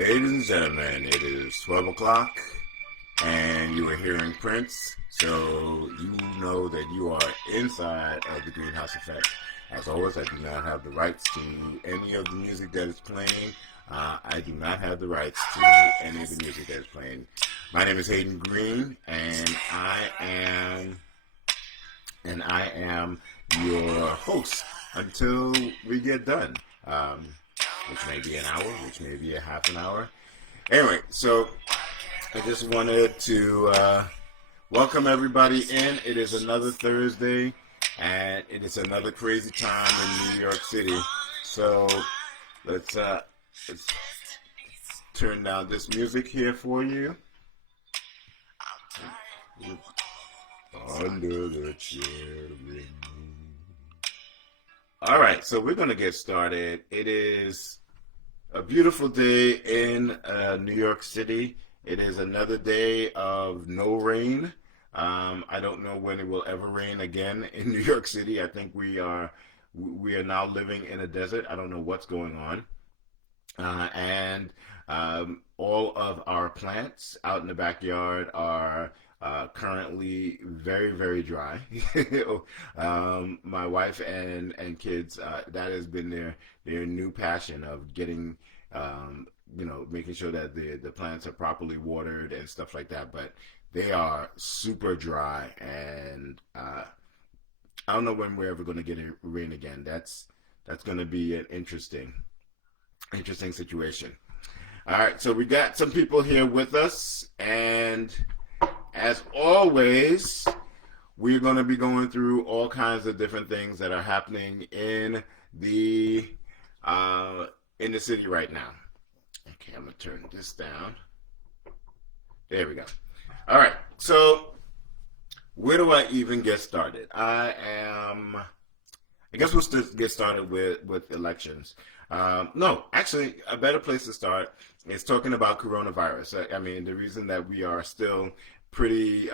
Ladies and gentlemen, it is 12 o'clock and you are hearing Prince, so you know that you are inside of the Greenhouse Effect. As always, I do not have the rights to any of the music that is playing. I do not have the rights to any of the music that is playing. My name is Hayden Greene, and I am your host until we get done. Which may be an hour, which may be a half an hour. Anyway, so I just wanted to welcome everybody in. It is another Thursday, and it is another crazy time in New York City. So let's turn down this music here for you. Under the cherry. All right, so we're going to get started. It is a beautiful day in New York City. It is another day of no rain. I don't know when it will ever rain again in New York City. I think we are now living in a desert. I don't know what's going on. And all of our plants out in the backyard are currently very, very dry. My wife and kids, that has been their new passion of getting, making sure that the plants are properly watered and stuff like that. But they are super dry, and I don't know when we're ever going to get a rain again. That's going to be an interesting situation. All right, so we got some people here with us, and as always, we're going to be going through all kinds of different things that are happening in the city right now. Okay, I'm going to turn this down. There we go. All right, so where do I even get started? I guess we'll just get started with elections. No, actually, a better place to start is talking about coronavirus. I mean, the reason that we are still pretty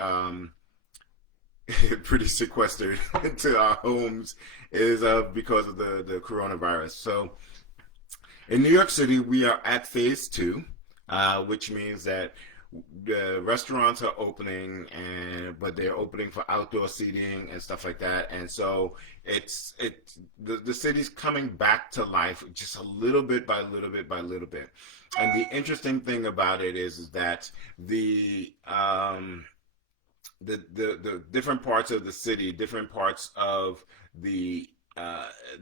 pretty sequestered to our homes is because of the coronavirus. So in New York City, we are at phase 2, which means that the restaurants are opening, but they're opening for outdoor seating and stuff like that. And so the city's coming back to life just a little bit by little bit by little bit. And the interesting thing about it is that the different parts of the city, different parts of the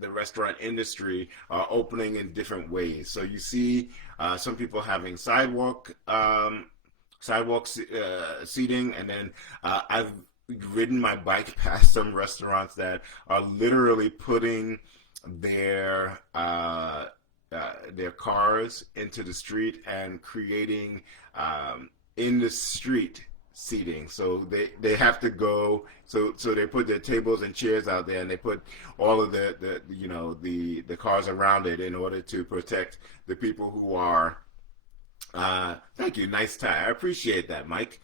restaurant industry are opening in different ways. So you see some people having sidewalk seating, and then I've ridden my bike past some restaurants that are literally putting their cars into the street and creating in the street seating. So they have to go. So they put their tables and chairs out there, and they put all of the cars around it in order to protect the people who are. Thank you, nice tie. I appreciate that, Mike.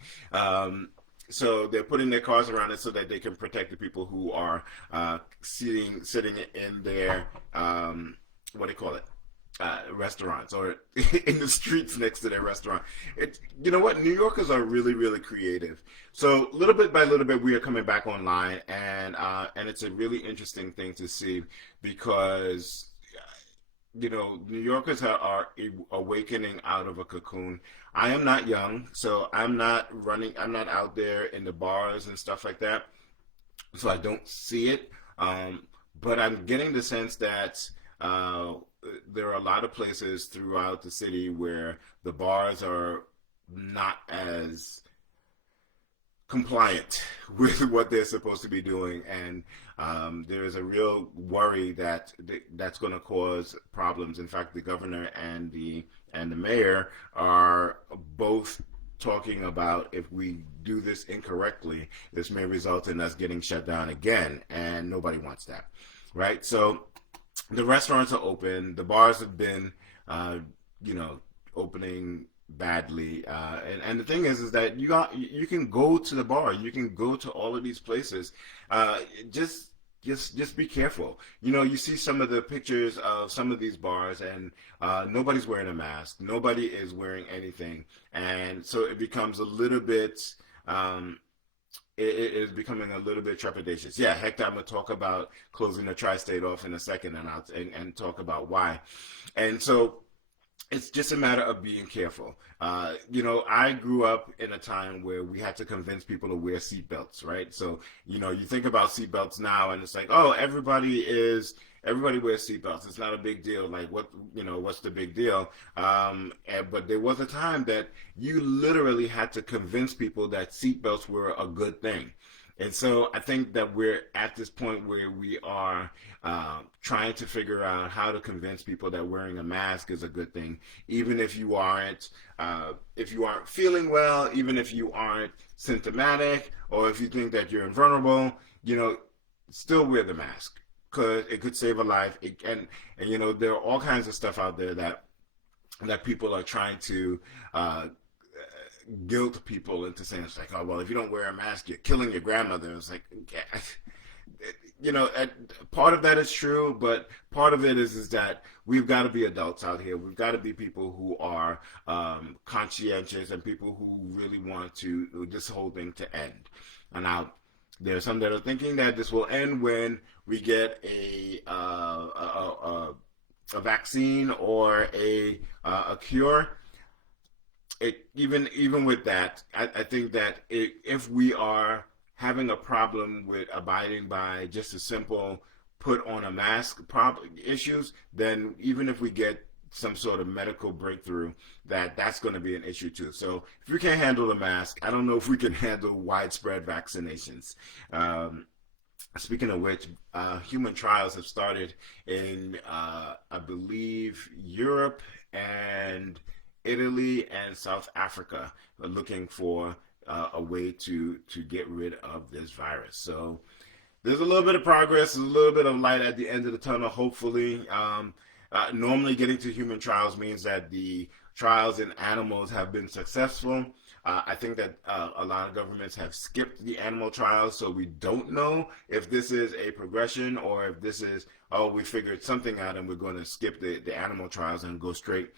So they're putting their cars around it so that they can protect the people who are sitting in their what do you call it? Restaurants, or in the streets next to their restaurant. You know what? New Yorkers are really, really creative. So little bit by little bit, we are coming back online, and it's a really interesting thing to see because New Yorkers are awakening out of a cocoon. I am not young, so I'm not out there in the bars and stuff like that, so I don't see it. But I'm getting the sense that there are a lot of places throughout the city where the bars are not as compliant with what they're supposed to be doing, and there is a real worry that that's going to cause problems. In fact, the governor and the mayor are both talking about, if we do this incorrectly, this may result in us getting shut down again, and nobody wants that, right? So the restaurants are open, the bars have been opening badly, and the thing is that you can go to the bar, you can go to all of these places, just just be careful. You know, you see some of the pictures of some of these bars, and nobody's wearing a mask. Nobody is wearing anything, and so it becomes a little bit. Um, it is becoming a little bit trepidatious. Yeah, Hector, I'm gonna talk about closing the tri-state off in a second, and talk about why. And so it's just a matter of being careful. You know, I grew up in a time where we had to convince people to wear seatbelts, right? So, you know, you think about seatbelts now, and it's like, oh, everybody wears seatbelts. It's not a big deal. Like, what, you know, what's the big deal? But there was a time that you literally had to convince people that seatbelts were a good thing. And so I think that we're at this point where we are trying to figure out how to convince people that wearing a mask is a good thing, even if you aren't feeling well, even if you aren't symptomatic, or if you think that you're invulnerable, you know, still wear the mask because it could save a life. And you know, there are all kinds of stuff out there that people are trying to guilt people into saying, it's like, oh, well, if you don't wear a mask, you're killing your grandmother. It's like, you know, part of that is true, but part of it is that we've got to be adults out here. We've got to be people who are conscientious, and people who really want to this whole thing to end. And now there's some that are thinking that this will end when we get a vaccine or a cure. Even with that, I think that if we are having a problem with abiding by just a simple put on a mask issues, then even if we get some sort of medical breakthrough, that's going to be an issue too. So if we can't handle the mask, I don't know if we can handle widespread vaccinations. Speaking of which, human trials have started in, I believe, Europe and Italy and South Africa, looking for a way to get rid of this virus. So there's a little bit of progress, a little bit of light at the end of the tunnel, hopefully. Normally getting to human trials means that the trials in animals have been successful. I think that a lot of governments have skipped the animal trials, so we don't know if this is a progression or if this is, oh, we figured something out and we're going to skip the animal trials and go straight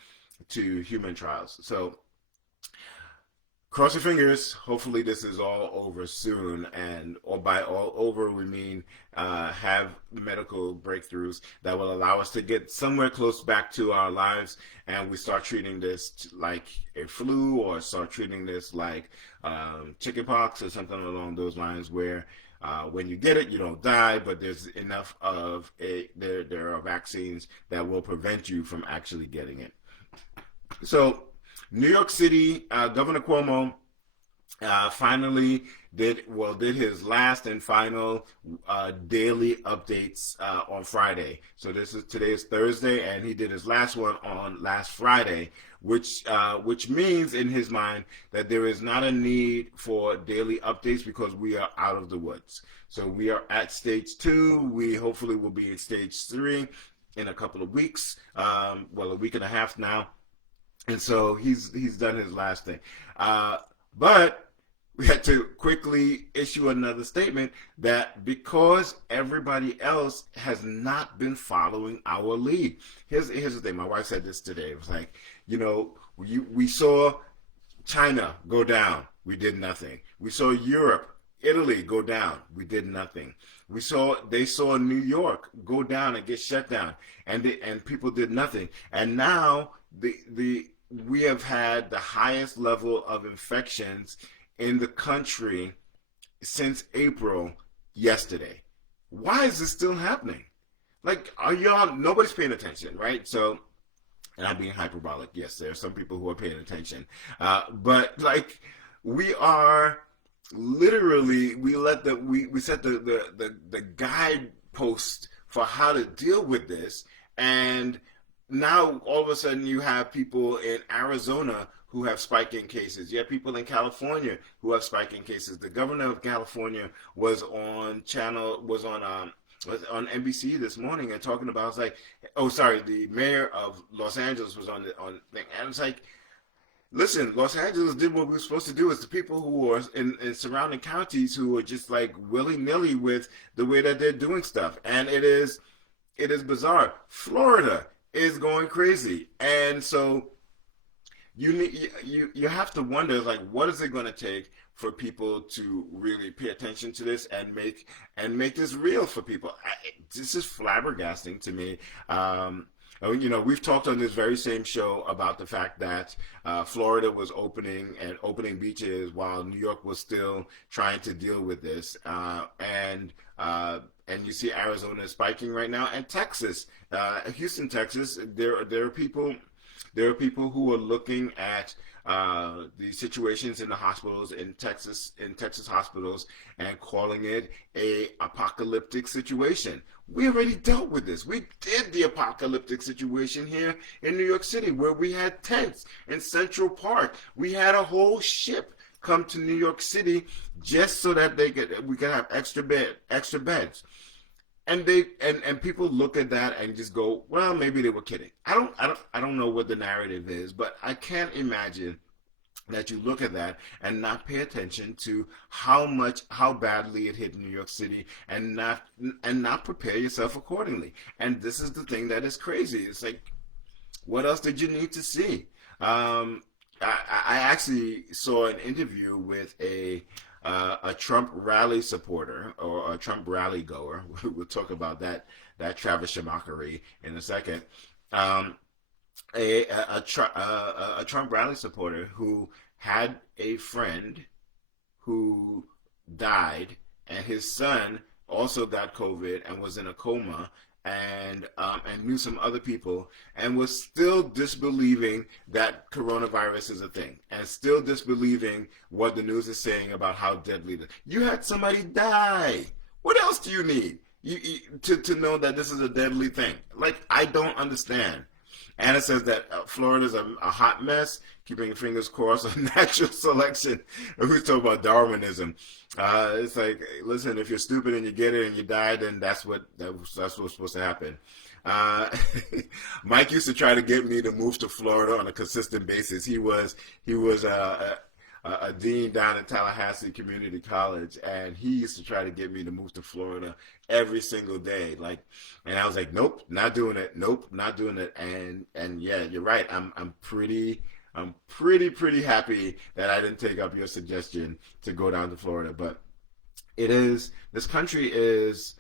to human trials. So cross your fingers. Hopefully this is all over soon, and or by all over we mean have medical breakthroughs that will allow us to get somewhere close back to our lives, and we start treating this like a flu, or start treating this like chickenpox or something along those lines, where when you get it, you don't die, but there's enough of there are vaccines that will prevent you from actually getting it. So New York City Governor Cuomo finally did his last and final daily updates on Friday. So today is Thursday, and he did his last one on last Friday, which means in his mind that there is not a need for daily updates because we are out of the woods. So we are at stage 2. We hopefully will be in stage 3 in a couple of weeks. A week and a half now. And so he's done his last thing. But we had to quickly issue another statement that because everybody else has not been following our lead. Here's the thing. My wife said this today. It was like, you know, we saw China go down. We did nothing. We saw Europe, Italy go down. We did nothing. They saw New York go down and get shut down, and people did nothing. And now we have had the highest level of infections in the country since April yesterday. Why is this still happening? Like, nobody's paying attention, right? So, and I'm being hyperbolic. Yes, there are some people who are paying attention. But like, we are literally, we set the guidepost for how to deal with this. And now all of a sudden you have people in Arizona who have spiking cases. You have people in California who have spiking cases. The governor of California was on NBC this morning and talking about, it's like, the mayor of Los Angeles was on thing, and it's like, Listen, Los Angeles did what we were supposed to do. It's the people who are in surrounding counties who are just like willy nilly with the way that they're doing stuff, and it is bizarre. Florida is going crazy, and so you have to wonder like what is it going to take for people to really pay attention to this and make this real for people. This is flabbergasting to me. We've talked on this very same show about the fact that Florida was opening beaches while New York was still trying to deal with this, and you see Arizona spiking right now, and Texas, Houston, Texas. There are people who are looking at the situations in the hospitals in Texas hospitals, and calling it a apocalyptic situation. We already dealt with this. We did the apocalyptic situation here in New York City, where we had tents in Central Park. We had a whole ship come to New York City just so that we could have extra beds. And people look at that and just go, well, maybe they were kidding. I don't know what the narrative is, but I can't imagine that you look at that and not pay attention to how badly it hit New York City, and not prepare yourself accordingly. And this is the thing that is crazy. It's like, what else did you need to see? I actually saw an interview with a Trump rally supporter, or a Trump rally goer. We'll talk about that Travis Schumachery in a second. Um, a Trump rally supporter who had a friend who died, and his son also got COVID and was in a coma, and knew some other people, and was still disbelieving that coronavirus is a thing, and still disbelieving what the news is saying about how deadly it is. You had somebody die. What else do you need? To know that this is a deadly thing? Like, I don't understand. And it says that Florida's a hot mess, keeping your fingers crossed on natural selection. And we talk about Darwinism. It's like, listen, if you're stupid and you get it and you die, then that's what's supposed to happen. Uh, Mike used to try to get me to move to Florida on a consistent basis. He was a dean down at Tallahassee Community College, and he used to try to get me to move to Florida every single day. Like, and I was like, nope, not doing it. Nope, not doing it. And yeah, you're right. I'm pretty happy that I didn't take up your suggestion to go down to Florida. But this country is,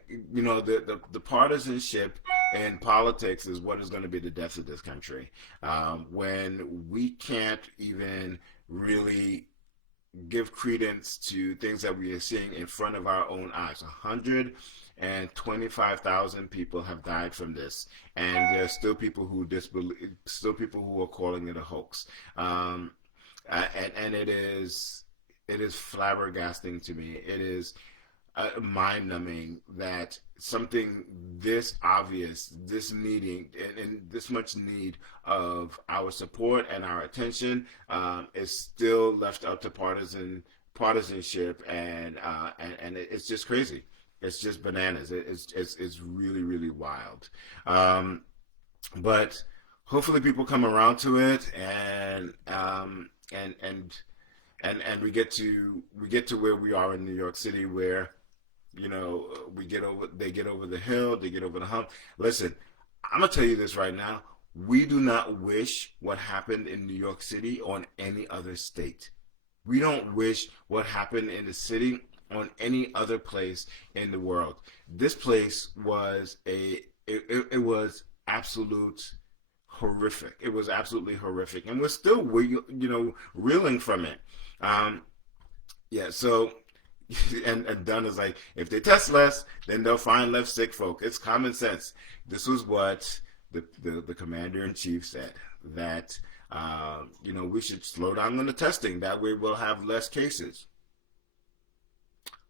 the partisanship in politics is what is going to be the death of this country. When we can't even really give credence to things that we are seeing in front of our own eyes. 125,000 people have died from this, and there are still people who are calling it a hoax. And it is flabbergasting to me. It is mind-numbing that something this obvious, this needing, and this much need of our support and our attention, is still left up to partisanship, and it's just crazy. It's just bananas. It's really, really wild. But hopefully people come around to it, and we get to where we are in New York City, where they get over the hill, they get over the hump. Listen, I'm gonna tell you this right now. We do not wish what happened in New York City on any other state. We don't wish what happened in the city on any other place in the world. This place was it was absolute horrific. It was absolutely horrific, and we're still reeling from it. Yeah. So, and Dunn is like, if they test less, then they'll find less sick folk. It's common sense. This was what the commander in chief said, that we should slow down on the testing. That way, we'll have less cases.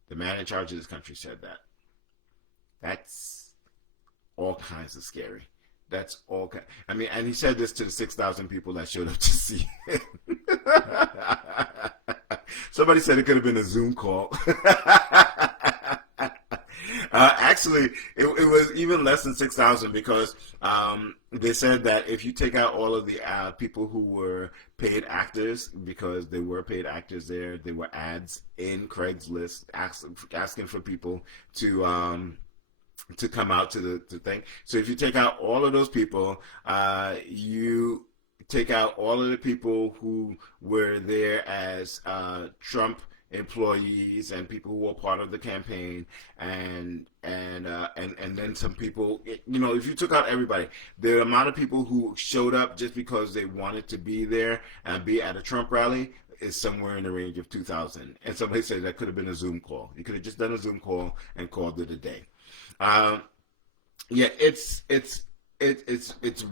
The man in charge of this country said that. That's all kinds of scary. That's all kind. I mean, and he said this to the 6,000 people that showed up to see him. Somebody said it could have been a Zoom call. Actually, it was even less than 6,000, because they said that if you take out all of the people who were paid actors, because they were paid actors there were ads in Craigslist asking for people to come out to the thing. So if you take out all of those people, you take out all of the people who were there as Trump employees and people who were part of the campaign, and then some people. If you took out everybody, the amount of people who showed up just because they wanted to be there and be at a Trump rally is somewhere in the range of 2,000. And somebody said that could have been a Zoom call. You could have just done a Zoom call and called it a day. Um, yeah, it's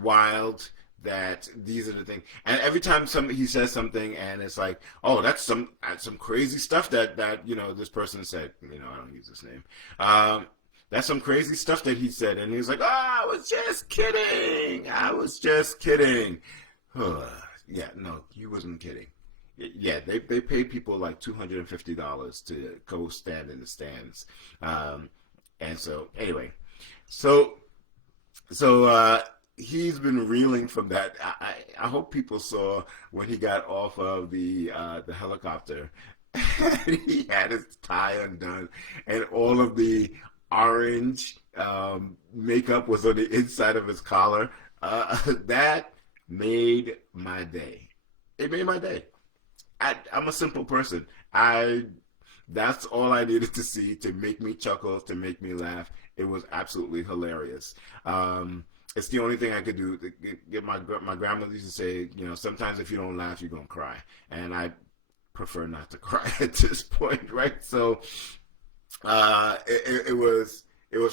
wild that these are the things. And every time he says something, and it's like, oh, that's some crazy stuff that this person said. I don't use this name. That's some crazy stuff that he said, and he was like, oh, I was just kidding. I was just kidding. Yeah, no, he wasn't kidding. Yeah, they paid people like $250 to go stand in the stands. And so anyway, so he's been reeling from that. I hope people saw when he got off of the helicopter. He had his tie undone, and all of the orange makeup was on the inside of his collar. That made my day. It made my day. I'm a simple person. That's all I needed to see to make me chuckle, to make me laugh. It was absolutely hilarious. It's the only thing I could do. Get my grandmother used to say, sometimes if you don't laugh, you're gonna cry, and I prefer not to cry at this point, right? So it was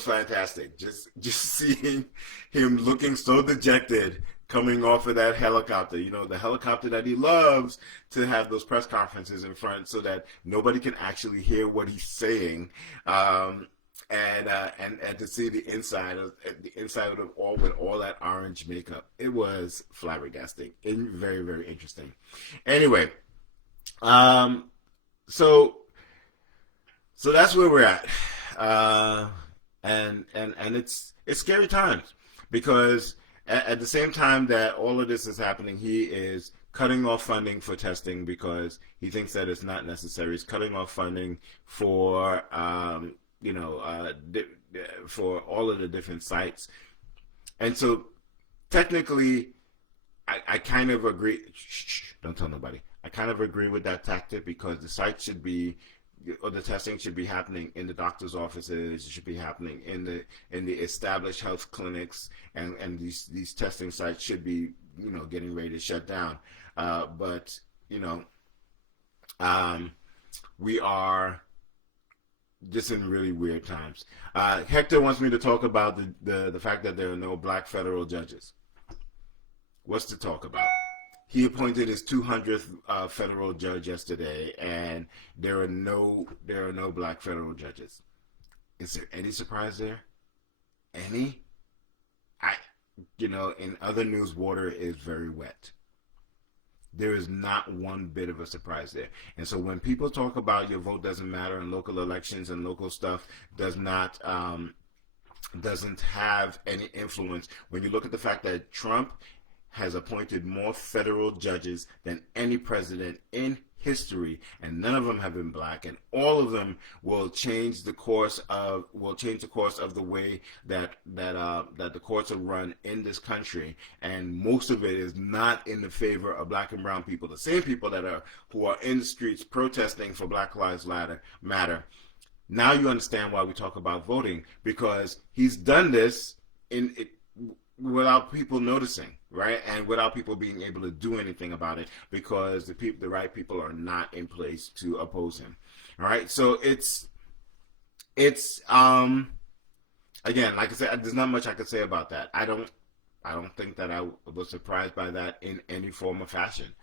fantastic. Just seeing him looking so dejected coming off of that helicopter, the helicopter that he loves to have those press conferences in front so that nobody can actually hear what he's saying. And to see the inside of all with all that orange makeup, it was flabbergasting and very, very interesting. Anyway, so that's where we're at, and it's scary times because at the same time that all of this is happening, he is cutting off funding for testing because he thinks that it's not necessary. He's cutting off funding for for all of the different sites. And so technically, I kind of agree. Shh, don't tell nobody. I kind of agree with that tactic because the site should be, or the testing should be happening in the doctor's offices. It should be happening in the established health clinics, and these testing sites should be getting ready to shut down. But we are just in really weird times. Hector wants me to talk about the fact that there are no black federal judges. What's to talk about? He appointed his 200th federal judge yesterday, and there are no black federal judges. Is there any surprise there? Any? In other news, water is very wet. There is not one bit of a surprise there. And so when people talk about your vote doesn't matter and local elections and local stuff doesn't have any influence, when you look at the fact that Trump has appointed more federal judges than any president in history, and none of them have been black, and all of them will change the course of the way that the courts are run in this country, and most of it is not in the favor of black and brown people, the same people who are in the streets protesting for Black Lives Matter. Now you understand why we talk about voting, because he's done this without people noticing, right? And without people being able to do anything about it, because the right people are not in place to oppose him. All right, so it's again, like I said, there's not much I could say about that. I don't think that I was surprised by that in any form or fashion.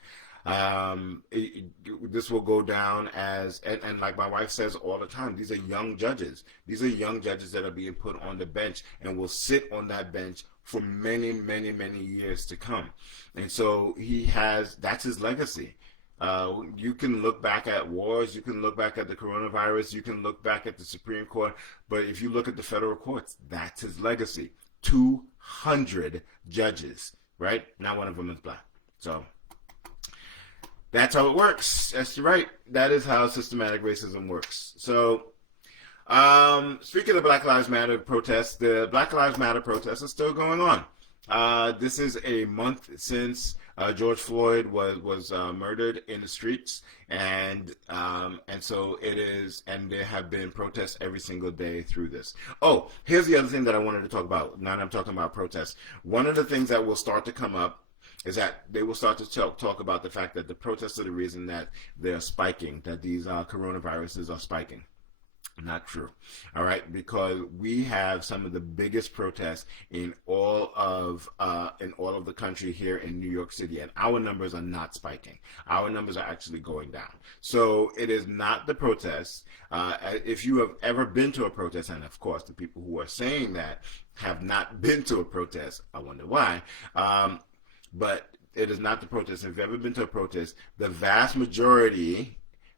This will go down as, and like my wife says all the time, these are young judges. These are young judges that are being put on the bench and will sit on that bench for many, many, many years to come. And so that's his legacy. You can look back at wars, you can look back at the coronavirus, you can look back at the Supreme Court, but if you look at the federal courts, that's his legacy. 200 judges, right? Not one of them is black. So that's how it works. That's right. That is how systematic racism works. So, speaking of Black Lives Matter protests, the Black Lives Matter protests are still going on. This is a month since George Floyd was murdered in the streets, and so it is, and there have been protests every single day through this. Oh, here's the other thing that I wanted to talk about. Now that I'm talking about protests, one of the things that will start to come up is that they will start to talk about the fact that the protests are the reason that they're spiking, that these coronaviruses are spiking. Not true. All right, because we have some of the biggest protests in all of the country here in New York City, and our numbers are not spiking. Our numbers are actually going down. So it is not the protests. If you have ever been to a protest, and of course the people who are saying that have not been to a protest, I wonder why. But it is not the protest. If you've ever been to a protest, the vast majority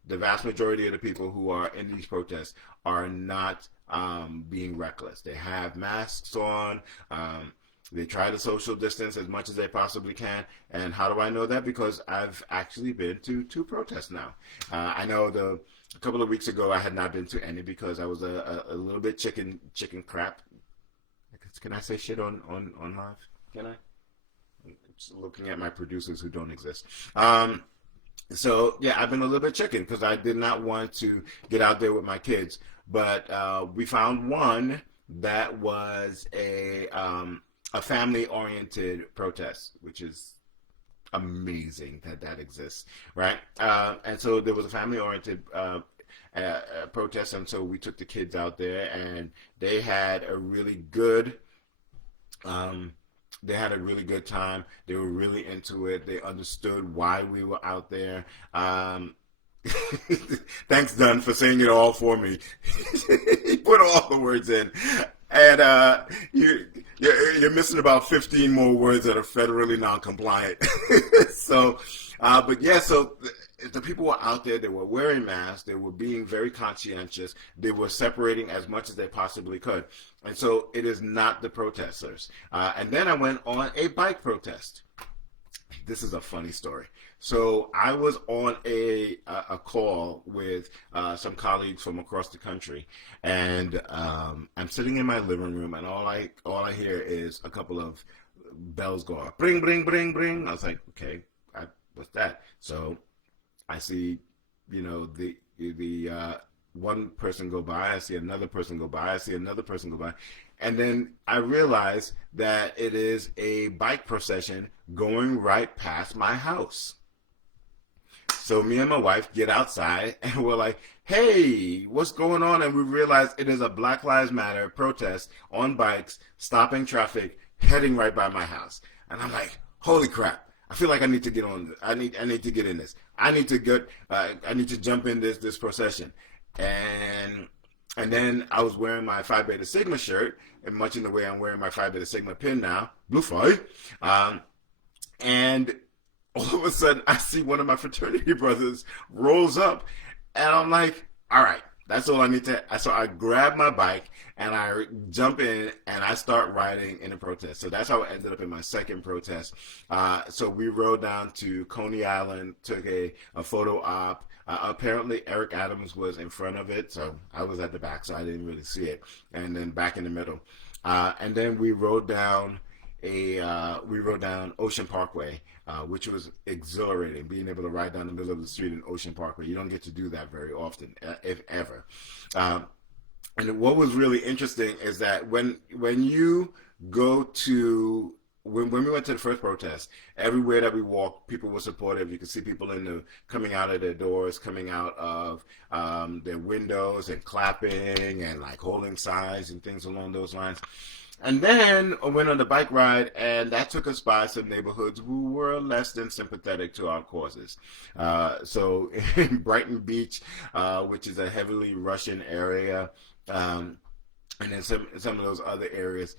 of the people who are in these protests are not being reckless. They have masks on. They try to social distance as much as they possibly can. And how do I know that? Because I've actually been to 2 protests now. I know a couple of weeks ago I had not been to any because I was a little bit chicken crap. Can I say shit on live? Can I? Just looking at my producers who don't exist. So yeah, I've been a little bit chicken because I did not want to get out there with my kids. But we found one that was a family-oriented protest, which is amazing that exists, right? And so there was a family-oriented protest, and so we took the kids out there, and they had a really good. They had a really good time. They were really into it. They understood why we were out there. Thanks, Dunn, for saying it all for me. He put all the words in. And you're missing about 15 more words that are federally non-compliant. So, but yeah, so the people were out there. They were wearing masks. They were being very conscientious. They were separating as much as they possibly could. And so it is not the protesters. And then I went on a bike protest. This is a funny story. So I was on a call with some colleagues from across the country, and I'm sitting in my living room, and all I hear is a couple of bells go off, bring, bring, bring, bring. I was like, okay, what's that? So I see, the one person go by, I see another person go by, I see another person go by, and then I realize that it is a bike procession going right past my house. So me and my wife get outside, and we're like, hey, what's going on? And we realize it is a Black Lives Matter protest on bikes, stopping traffic, heading right by my house. And I'm like, holy crap. I feel like I need to get on. I need to get in this. I need to jump in this procession. And then I was wearing my Phi Beta Sigma shirt, and much in the way I'm wearing my Phi Beta Sigma pin now, Blue Phi. And all of a sudden, I see one of my fraternity brothers rolls up, and I'm like, all right, that's all I need to. So I grab my bike, and I jump in, and I start riding in a protest. So that's how I ended up in my second protest. So we rode down to Coney Island, took a photo op. Apparently, Eric Adams was in front of it, so I was at the back, so I didn't really see it. And then back in the middle. And then we rode down Ocean Parkway, which was exhilarating, being able to ride down the middle of the street in Ocean Parkway. You don't get to do that very often, if ever. And what was really interesting is that when you go to when we went to the first protest, everywhere that we walked, people were supportive. You could see people coming out of their doors, coming out of their windows, and clapping and like holding signs and things along those lines. And then I went on the bike ride, and that took us by some neighborhoods who were less than sympathetic to our causes. So in Brighton Beach, which is a heavily Russian area, and then some of those other areas,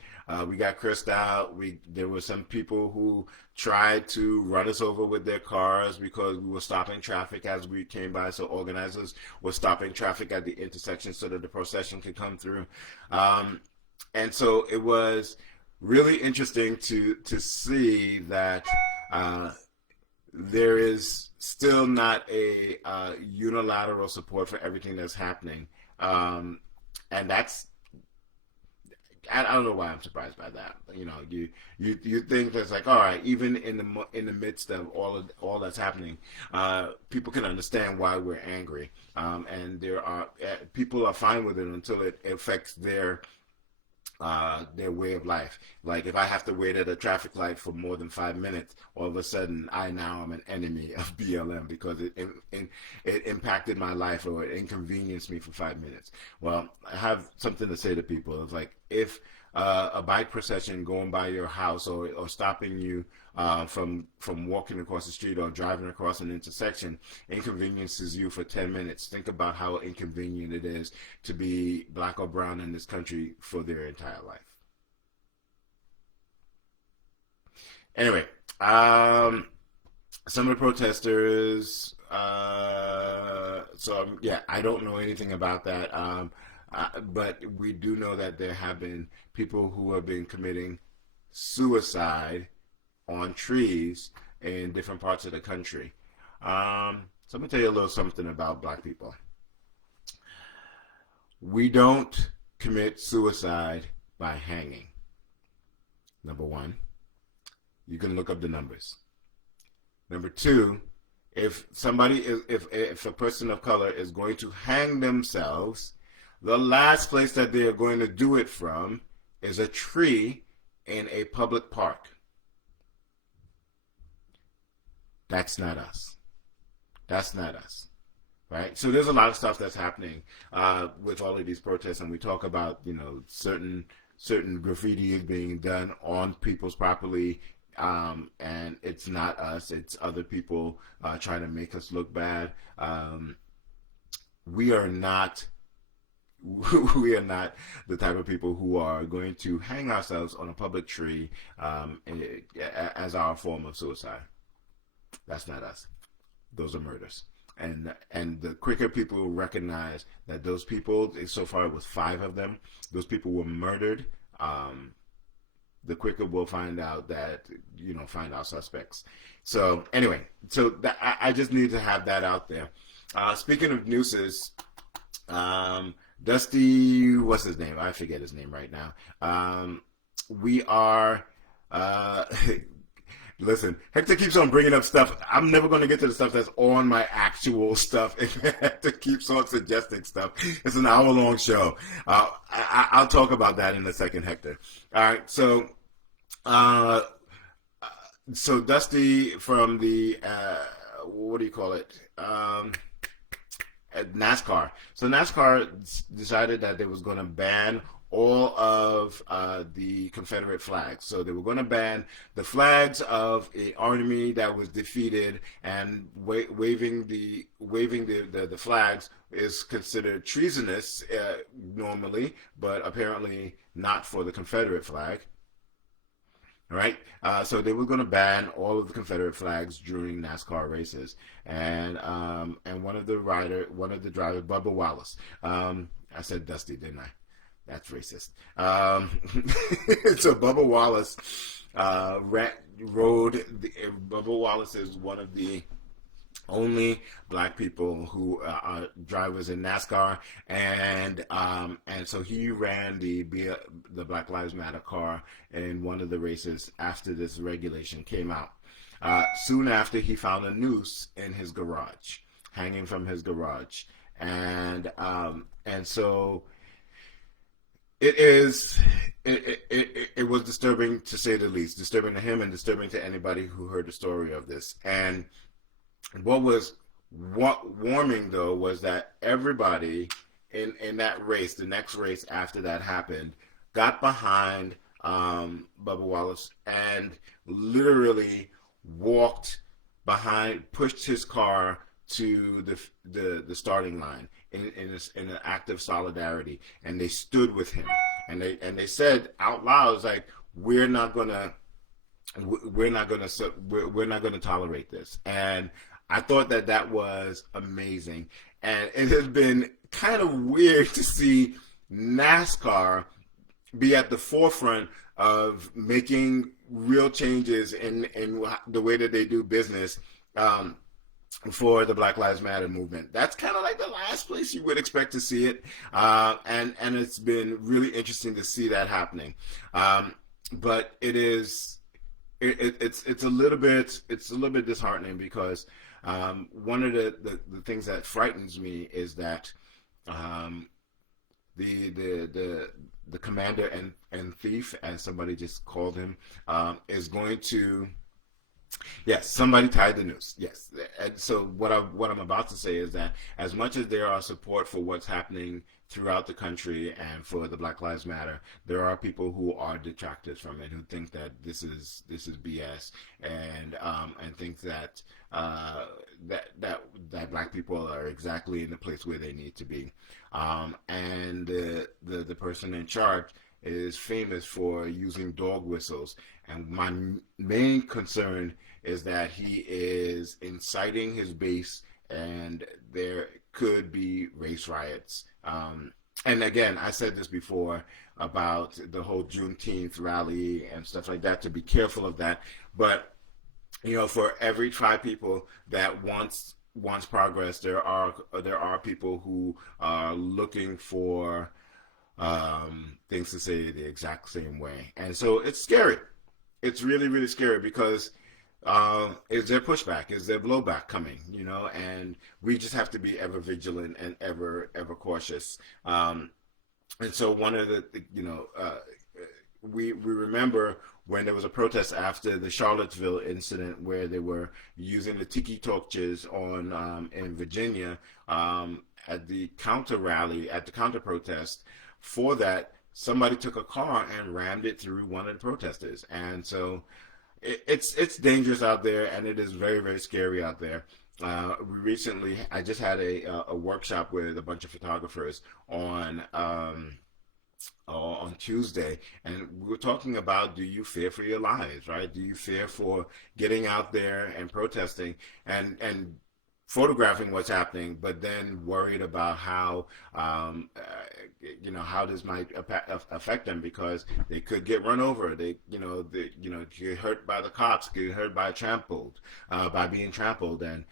we got cursed out. There were some people who tried to run us over with their cars because we were stopping traffic as we came by. So organizers were stopping traffic at the intersection so that the procession could come through. And so it was really interesting to see that uh, there is still not a unilateral support for everything that's happening, um, and that's I don't know why I'm surprised by that. You know, you think that's like, all right, even in the midst of all that's happening, people can understand why we're angry, and there are people are fine with it until it affects their way of life. Like if I have to wait at a traffic light for more than 5 minutes, all of a sudden I now am an enemy of BLM because it impacted my life or it inconvenienced me for 5 minutes. Well, I have something to say to people. It's like if a bike procession going by your house or stopping you from walking across the street or driving across an intersection inconveniences you for 10 minutes. Think about how inconvenient it is to be black or brown in this country for their entire life. Anyway, some of the protesters, yeah, I don't know anything about that. But we do know that there have been people who have been committing suicide on trees in different parts of the country. So I'm gonna tell you a little something about black people. We don't commit suicide by hanging. Number one, you can look up the numbers. Number two, if a person of color is going to hang themselves, the last place that they are going to do it from is a tree in a public park. That's not us. That's not us, right? So there's a lot of stuff that's happening with all of these protests, and we talk about certain graffiti is being done on people's property, and it's not us; it's other people trying to make us look bad. We are not. We are not the type of people who are going to hang ourselves on a public tree as our form of suicide. That's not us. Those are murders. And the quicker people recognize that those people, so far it was 5 of them, those people were murdered, the quicker we'll find out that, find our suspects. So anyway, I just need to have that out there. Speaking of nooses, Dusty, what's his name? I forget his name right now. We are, listen, Hector keeps on bringing up stuff. I'm never going to get to the stuff that's on my actual stuff. If Hector keeps on suggesting stuff, it's an hour-long show. I'll talk about that in a second, Hector. All right, so Dusty from the, what do you call it? At NASCAR. So NASCAR decided that they was going to ban all of the Confederate flags. So they were going to ban the flags of an army that was defeated, and waving the flags is considered treasonous normally, but apparently not for the Confederate flag. All right, so they were going to ban all of the Confederate flags during NASCAR races, and one of the drivers, Bubba Wallace. I said Dusty, didn't I? That's racist. So Bubba Wallace rode. Bubba Wallace is one of the only black people who are drivers in NASCAR, and so he ran the Black Lives Matter car in one of the races after this regulation came out. Soon after, he found a noose in his garage, hanging from his garage, and so it was disturbing, to say the least, disturbing to him and disturbing to anybody who heard the story of this. And what was warming, though, was that everybody in that race, the next race after that happened, got behind Bubba Wallace and literally walked behind, pushed his car to the starting line in an act of solidarity, and they stood with him, and they said out loud, "It's like we're not gonna tolerate this." And I thought that was amazing, and it has been kind of weird to see NASCAR be at the forefront of making real changes in the way that they do business. Um, for the Black Lives Matter movement. That's kind of like the last place you would expect to see it, and it's been really interesting to see that happening. But it's a little bit disheartening because one of the things that frightens me is that um, the the the the commander and thief, as somebody just called him, is going to. Yes, somebody tied the noose. Yes, and so what I'm about to say is that as much as there are support for what's happening throughout the country and for the Black Lives Matter, there are people who are detractors from it, who think that this is BS, and think that that black people are exactly in the place where they need to be, and the person in charge is famous for using dog whistles. And my main concern is that he is inciting his base, and there could be race riots. And again, I said this before about the whole Juneteenth rally and stuff like that, to be careful of that. But for every tribe people that wants progress, there are people who are looking for things to say the exact same way, and so it's scary. It's really really scary because is there pushback? Is there blowback coming? And we just have to be ever vigilant and ever cautious. And so one of we remember when there was a protest after the Charlottesville incident where they were using the tiki torches on in Virginia, at the counter rally, at the counter protest. For that, somebody took a car and rammed it through one of the protesters, and so it's dangerous out there, and it is very very scary out there. I just had a workshop with a bunch of photographers on Tuesday, and we were talking about, do you fear for your lives, right? Do you fear for getting out there and protesting and photographing what's happening, but then worried about how this might affect them, because they could get run over, get hurt by the cops, get hurt by being trampled, and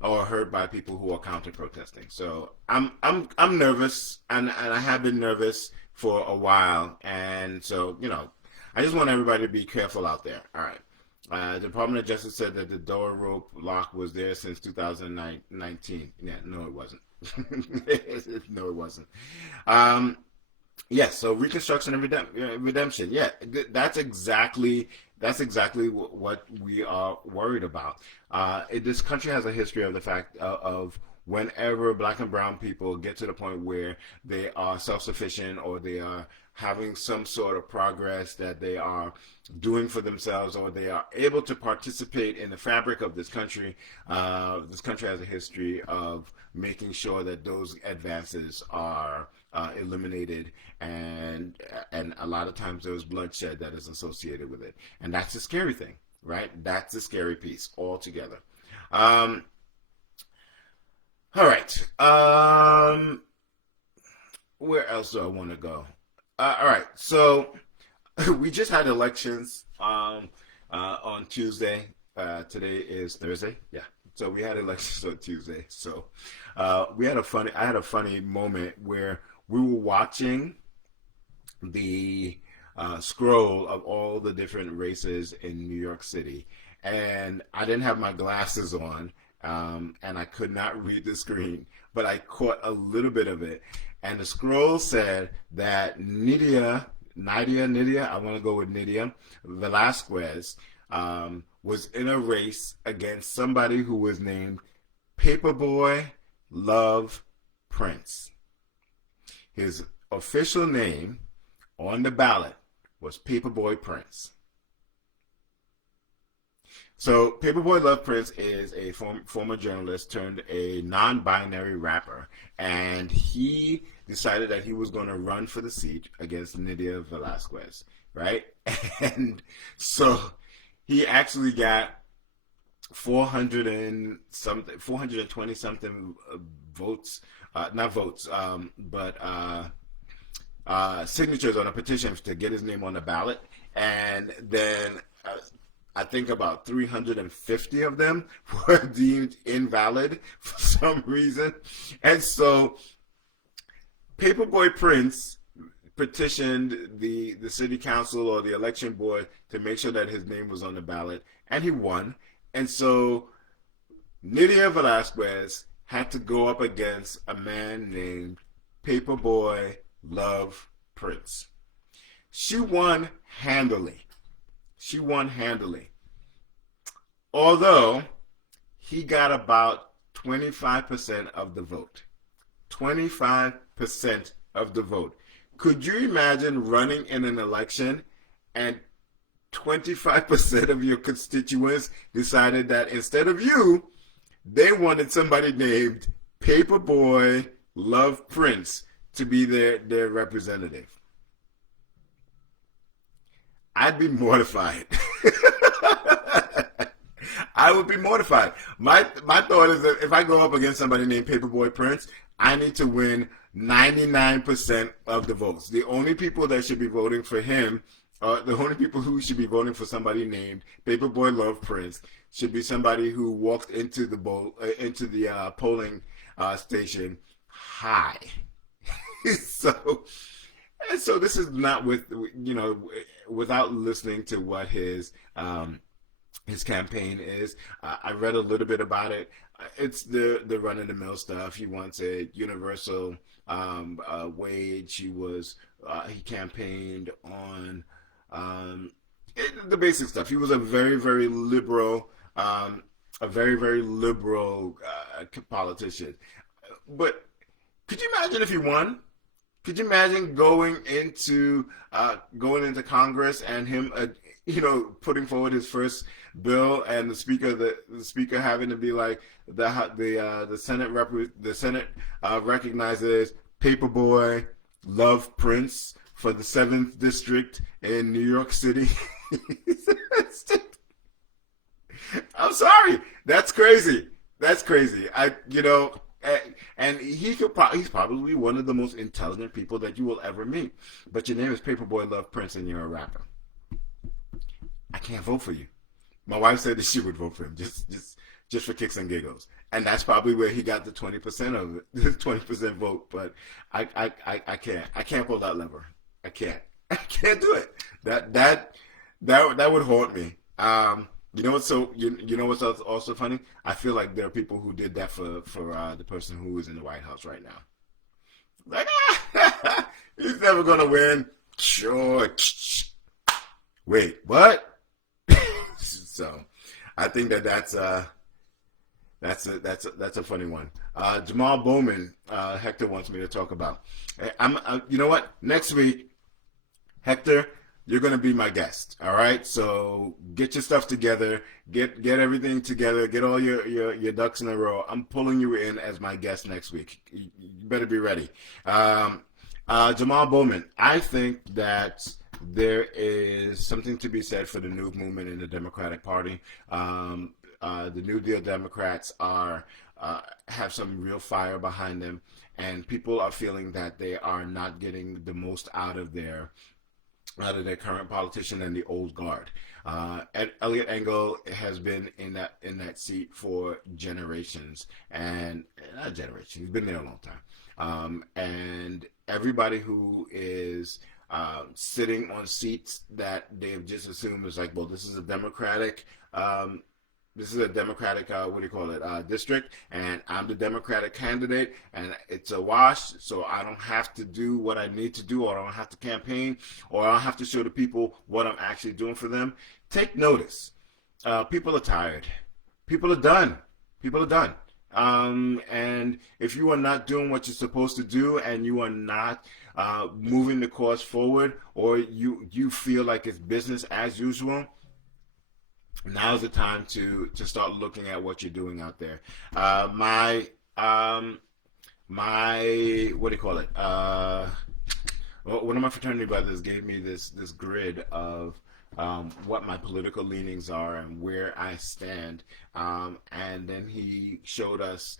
or hurt by people who are counter protesting. So I'm nervous, and I have been nervous for a while, and so I just want everybody to be careful out there. All right. The Department of Justice said that the door rope lock was there since 2019. Yeah, no, it wasn't. No, it wasn't. Yes, so Reconstruction and redemption. Yeah, that's exactly what we are worried about. This country has a history of the fact of whenever black and brown people get to the point where they are self-sufficient, or they are having some sort of progress that they are doing for themselves, or they are able to participate in the fabric of this country. This country has a history of making sure that those advances are eliminated, and a lot of times there was bloodshed that is associated with it, and that's the scary thing, right? That's the scary piece altogether. All right. Where else do I want to go? All right. So we just had elections on Tuesday. Today is Thursday. Yeah. So we had elections on Tuesday. So I had a funny moment where we were watching the scroll of all the different races in New York City, and I didn't have my glasses on, and I could not read the screen, but I caught a little bit of it, and the scroll said that Nydia, I want to go with Nydia Velasquez, was in a race against somebody who was named Paperboy Love Prince. His official name on the ballot was Paperboy Prince. So Paperboy Love Prince is a former journalist turned a non-binary rapper, and he decided that he was going to run for the seat against Nydia Velasquez, right? And so he actually got 420 something votes, not votes, but signatures on a petition to get his name on the ballot, and then I think about 350 of them were deemed invalid for some reason, and so Paperboy Prince petitioned the city council or the election board to make sure that his name was on the ballot, and he won. And so Nydia Velasquez had to go up against a man named Paperboy Love Prince. She won handily. She won handily. Although he got about 25% of the vote. 25% of the vote. Could you imagine running in an election and 25% of your constituents decided that instead of you, they wanted somebody named Paperboy Love Prince to be their representative? I'd be mortified. I would be mortified. My thought is that if I go up against somebody named Paperboy Prince, I need to win 99% of the votes. The only people that should be voting for him, the only people who should be voting for somebody named Paperboy Love Prince should be somebody who walked into the polling station high. So this is not without listening to what his campaign is. I read a little bit about it. It's the run of the mill stuff. He wants a universal wage. He campaigned on the basic stuff. He was a very, very liberal, politician. But could you imagine if he won? Could you imagine going into Congress and him, putting forward his first bill, and the speaker having to be like, the Senate recognizes Paperboy Love Prince for the 7th district in New York City. I'm sorry, that's crazy. That's crazy. And he's probably one of the most intelligent people that you will ever meet. But your name is Paperboy Love Prince and you're a rapper. I can't vote for you. My wife said that she would vote for him just for kicks and giggles, and that's probably where he got the 20% of it, the 20% vote. But I can't pull that lever. I can't do it. That would haunt me. You know what's also funny? I feel like there are people who did that for the person who is in the White House right now. Like, he's never gonna win. Sure. Wait, what? So, I think that's a funny one. Jamal Bowman, Hector wants me to talk about. You know what? Next week, Hector, you're going to be my guest. All right. So get your stuff together, get everything together, get all your ducks in a row. I'm pulling you in as my guest next week. You better be ready. Jamal Bowman, I think that there is something to be said for the new movement in the Democratic Party. The New Deal Democrats have some real fire behind them, and people are feeling that they are not getting the most out of their current politician and the old guard. Elliot Engel has been in that seat for generations, and not generations. He's been there a long time, and everybody who is sitting on seats that they've just assumed is like, well, this is a Democratic. District, and I'm the Democratic candidate, and it's a wash, so I don't have to do what I need to do, or I don't have to campaign, or I don't have to show the people what I'm actually doing for them. Take notice. People are tired. People are done. And if you are not doing what you're supposed to do, and you are not moving the cause forward, or you feel like it's business as usual, now's the time to start looking at what you're doing out there. My what do you call it? One of my fraternity brothers gave me this grid of what my political leanings are and where I stand, and then he showed us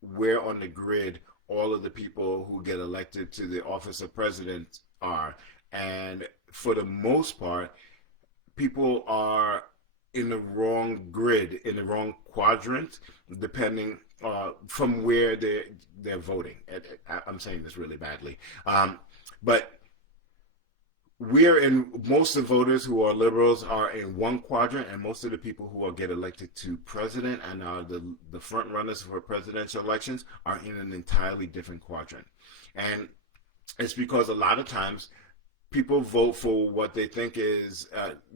where on the grid all of the people who get elected to the office of president are. And for the most part, people are in the wrong grid, in the wrong quadrant, depending from where they're voting. I'm saying this really badly, but we're in most of the voters who are liberals are in one quadrant, and most of the people who will get elected to president and are the front runners for presidential elections are in an entirely different quadrant. And it's because a lot of times people vote for what they think is,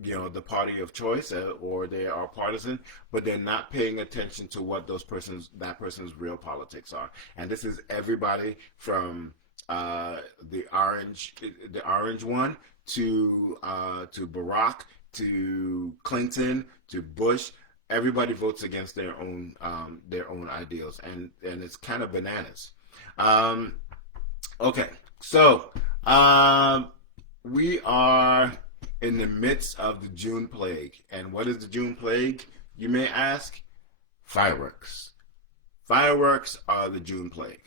the party of choice, or they are partisan, but they're not paying attention to what that person's real politics are. And this is everybody from the orange one to Barack to Clinton to Bush. Everybody votes against their own ideals, and it's kind of bananas. Okay, so. We are in the midst of the June plague. And what is the June plague, you may ask? Fireworks. Fireworks are the June plague.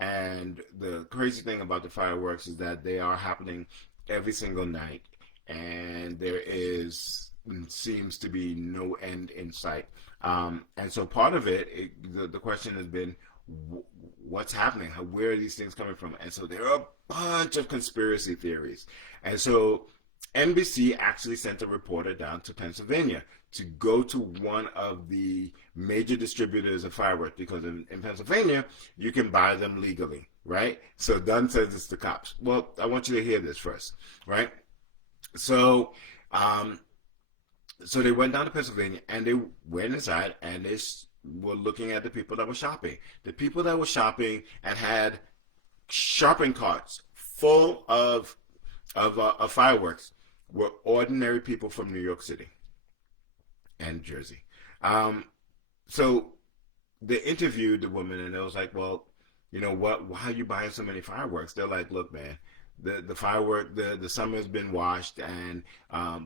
And the crazy thing about the fireworks is that they are happening every single night. And there seems to be no end in sight. And so part of the question has been, what's happening? Where are these things coming from? And so there are a bunch of conspiracy theories. And so NBC actually sent a reporter down to Pennsylvania to go to one of the major distributors of fireworks, because in Pennsylvania, you can buy them legally, right? So Dunn says it's the cops. Well, I want you to hear this first, right? So, so they went down to Pennsylvania and they went inside and they were looking at the people that were shopping. The people that were shopping and had shopping carts full of fireworks were ordinary people from New York City and Jersey. So they interviewed the woman and it was like, well, you know what? Why are you buying so many fireworks? They're like, look, man, the firework, the summer has been washed and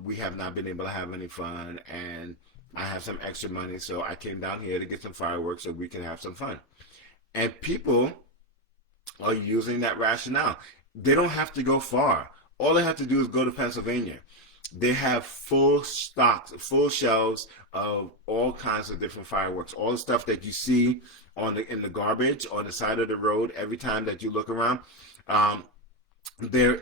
we have not been able to have any fun, and I have some extra money, so I came down here to get some fireworks so we can have some fun. And people are using that rationale. They don't have to go far. All they have to do is go to Pennsylvania. They have full stocks, full shelves of all kinds of different fireworks. All the stuff that you see in the garbage on the side of the road every time that you look around, they're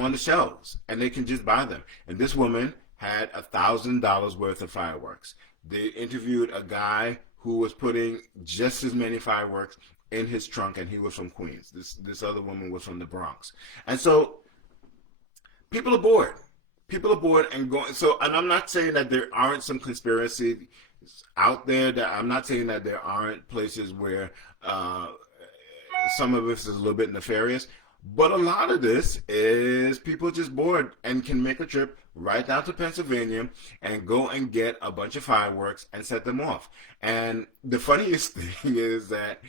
on the shelves, and they can just buy them. And this woman had $1,000 worth of fireworks. They interviewed a guy who was putting just as many fireworks in his trunk, and he was from Queens. This other woman was from the Bronx. And so people are bored. People are bored and going. So, and I'm not saying that there aren't some conspiracies out there. That I'm not saying that there aren't places where some of this is a little bit nefarious. But a lot of this is people just bored and can make a trip right down to Pennsylvania and go and get a bunch of fireworks and set them off. And the funniest thing is that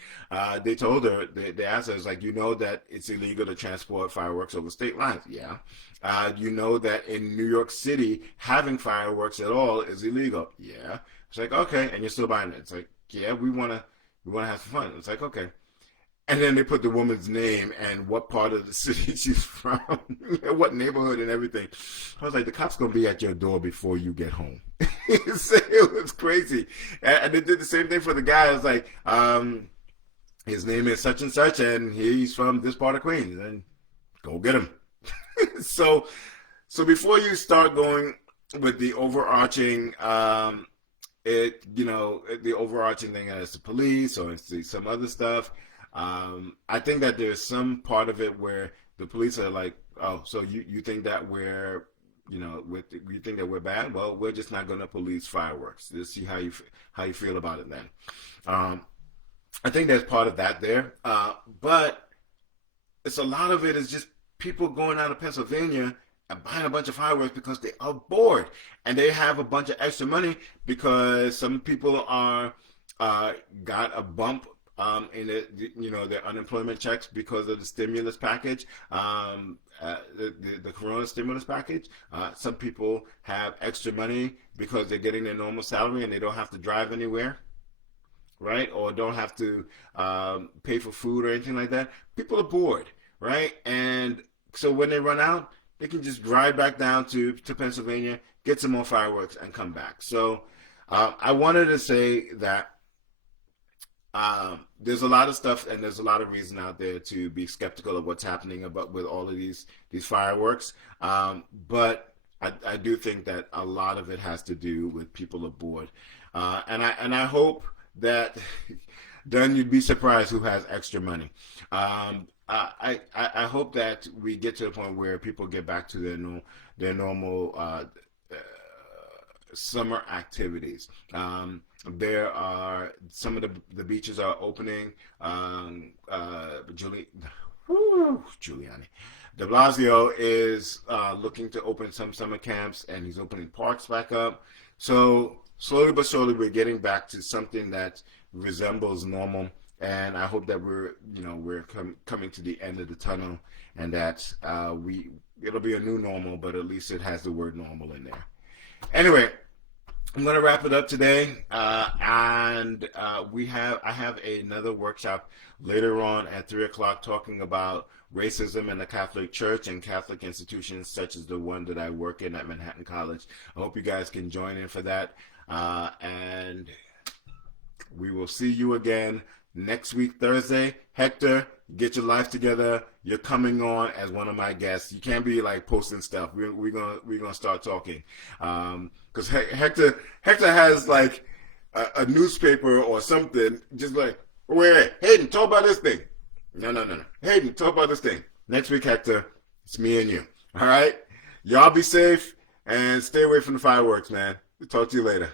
they told her, they asked her, like, you know that it's illegal to transport fireworks over state lines? Yeah. You know that in New York City, having fireworks at all is illegal? Yeah. It's like, okay, and you're still buying it. It's like, yeah, we wanna have some fun. It's like, okay. And then they put the woman's name and what part of the city she's from, what neighborhood and everything. I was like, the cops going to be at your door before you get home. It was crazy. And they did the same thing for the guy. I was like, his name is such and such, and he's from this part of Queens. And go get him. So before you start going with the overarching, the overarching thing as the police or it's some other stuff, I think that there's some part of it where the police are like, oh, so you think that we're, you think that we're bad? Well, we're just not going to police fireworks. Just see how you feel about it then. I think there's part of that there. But it's a lot of it is just people going out of Pennsylvania and buying a bunch of fireworks because they are bored and they have a bunch of extra money because some people are got a bump in their unemployment checks because of the stimulus package, the Corona stimulus package. Some people have extra money because they're getting their normal salary and they don't have to drive anywhere, right? Or don't have to pay for food or anything like that. People are bored, right? And so when they run out, they can just drive back down to Pennsylvania, get some more fireworks, and come back. So I wanted to say that there's a lot of stuff and there's a lot of reason out there to be skeptical of what's happening about with all of these fireworks. But I do think that a lot of it has to do with people are bored, and I hope that then you'd be surprised who has extra money. I hope that we get to the point where people get back to their normal summer activities. There are some of the beaches are opening. Giuliani, De Blasio is looking to open some summer camps, and he's opening parks back up. So slowly but surely, we're getting back to something that resembles normal. And I hope that we're coming to the end of the tunnel, and that it'll be a new normal, but at least it has the word normal in there. Anyway, I'm going to wrap it up today, and I have another workshop later on at 3:00 talking about racism in the Catholic Church and Catholic institutions such as the one that I work in at Manhattan College. I hope you guys can join in for that, and we will see you again next week, Thursday. Hector, get your life together. You're coming on as one of my guests. You can't be like posting stuff. We're gonna start talking. Because Hector has like a newspaper or something. Just like, wait, Hayden, talk about this thing. No. Hayden, talk about this thing. Next week, Hector, it's me and you. All right, y'all be safe and stay away from the fireworks, man. Talk to you later.